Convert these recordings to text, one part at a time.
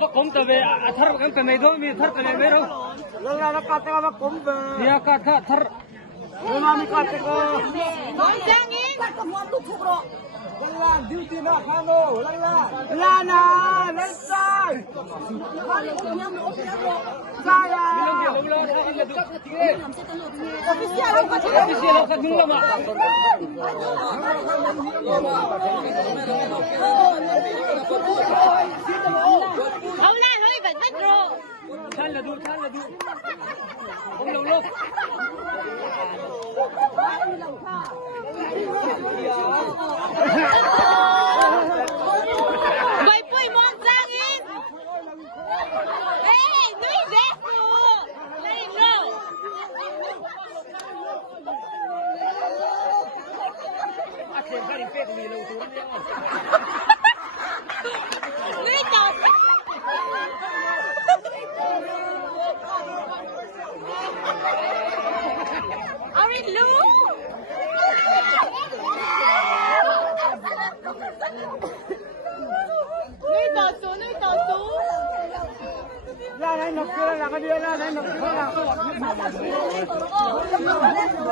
Bác cúng tờ về thar cái này thôi mi thar cái này đâu. Lần này nó cắt cái bác cúng về. Dia cắt thar. Lần này mình cắt cái. Nói giang ý. Lần này duty nó khang đâu. Lần này lên sai. Sai à. Official kan dulu mah. Đâu nè, nó lại vẫn mất rồi. Than là du. Không lâu lúc. Vậy bùi mong giang ý. Ê, nuôi rét rồi. Let it go. Akhir kali pek mi lâu tu. Nuôi tao. Are we loose? Nuôi tao xuống. Ra đây nộp kia là cái đĩa ra đây nộp kia là.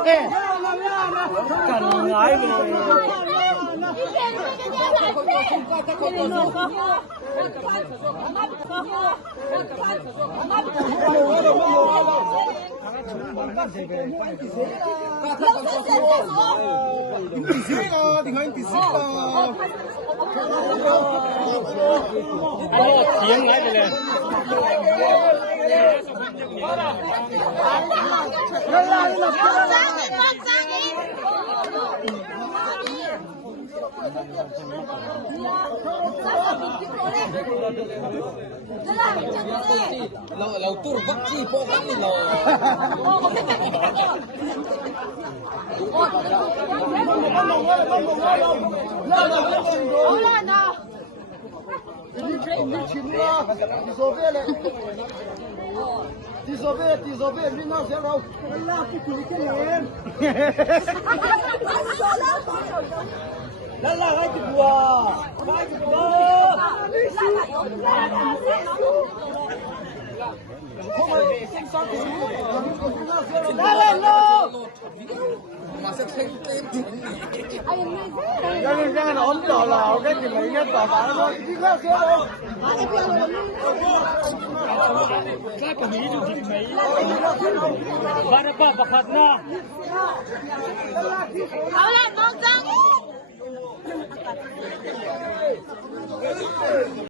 Ê. Cần ngái cái này. Tiếng lái về. Lâu tur bắt chi po cái gì rồi. Dissolver, lui non, c'est là. Là, tu peux le Là, vai de boa. Vai de boa. Jangan om tolong, kan gimana bapak lo? Juga sih. Cái cái mỹ dù gì mấy. Ba đã ba bạc hạt na. Đâu là mong giang ý.